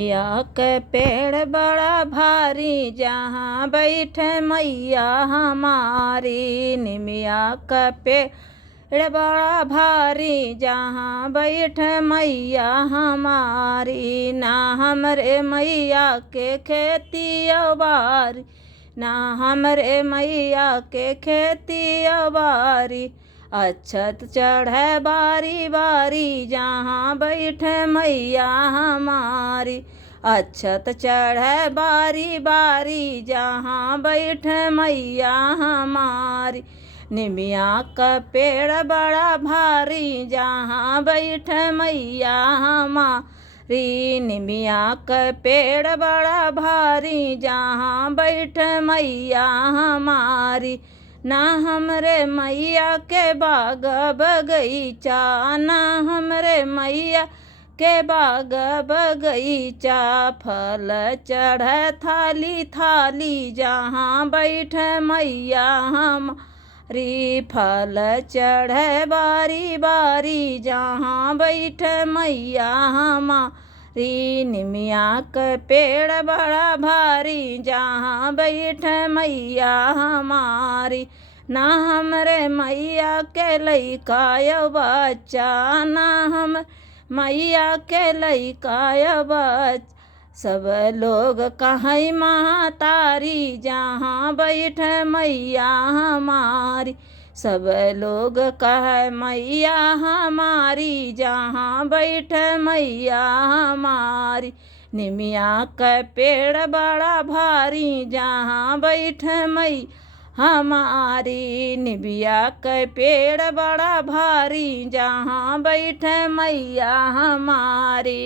या के पेड़ बड़ा भारी जहाँ बैठे मैया हमारी। निमिया का पेड़ बड़ा भारी जहाँ बैठे मैया हमारी। ना हमरे मैया के खेती बारी, ना हमरे मैया के खेती बारी। अक्षत चढ़े बारी बारी जहाँ बैठे मैया हमारी। अक्षत चढ़े बारी बारी जहाँ बैठे मैया हमारी। निमिया का पेड़ बड़ा भारी जहाँ बैठे मैया हमारी। निमिया का पेड़ बड़ा भारी जहाँ बैठे मैया हमारी। ना हमरे मैया के बाग बगीचा, ना हमरे मैया के बाग बगीचा। फल चढ़े थाली थाली जहाँ बैठे मैया हमारी। फल चढ़े बारी बारी जहाँ बैठे मैया हमारी। निमिया के पेड़ बड़ा भारी जहाँ बैठे मैया हमारी। ना हमरे मैया के लइका बच्चा, ना हम मैया के लइका बच्चा। सब लोग कहीं महतारी जहाँ बैठे मैया हमारी। सब लोग कहे मैया हमारी जहाँ बैठे मैया हमारी। निमिया का पेड़ बड़ा भारी जहाँ बैठे मैया हमारी। निमिया का पेड़ बड़ा भारी जहाँ बैठे मैया हमारी।